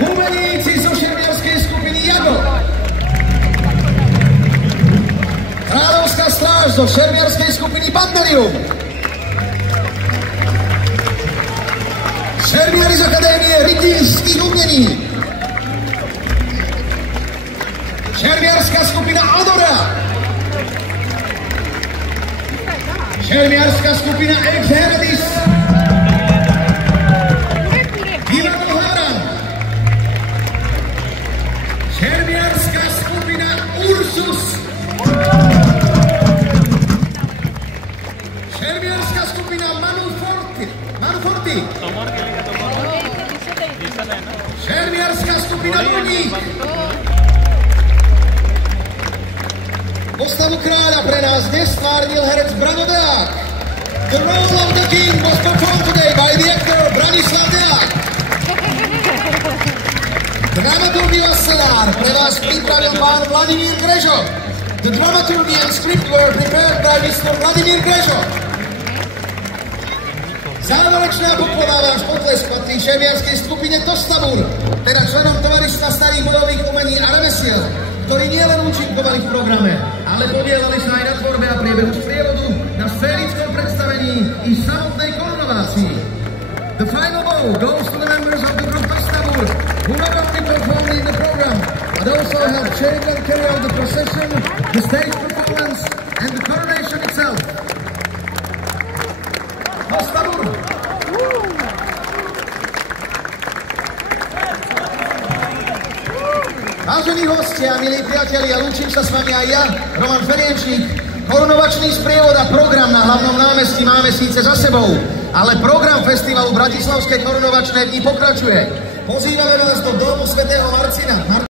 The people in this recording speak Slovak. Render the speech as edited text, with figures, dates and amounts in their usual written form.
Bubeníci zo šermiarskej skupiny Jago. Kráľovská stráž zo šermiarskej skupiny Bandarium. Šermiari z Akadémie rytířských umení. Šermiarská skupina Adora. Šermiarská skupina Exheradis. Šermiarská skupina Ursus. Šermiarská skupina Manuforti. Šermiarská skupina Luník. Postavu kráľa pre nás dnes stvárnil herec Brano Deák. The role of the king was performed today by the actor Branislav Deák. Dramaturgy a scenár pre vás pripravil pán Vladimír Grežo. The dramaturgy and script were prepared by Mr. Vladimír Grežo. Záverečná poklona váš potlesk patrí šermiarskej skupine Tostabur, teda členom Tovaristva starých bojových umení a remesiel, ktorí nielen účinkovali v programe, ale podielali sa aj na tvorbe a priebehu sprievodu, na scénickom predstavení i samotnej korunovácii. The final bow goes to the members of the group Tostabur, who not only performed in the program, but also have changed and carried out the procession, the stage performance, and the coronation itself. Tostabur! Vážení hostia, milí priatelia, lúčim sa s vami aj ja, Roman Ferienčík. Korunovačný sprievod a program na hlavnom námestí máme síce za sebou, ale program festivalu Bratislavské korunovačné dni pokračuje. Pozývame vás do domu svätého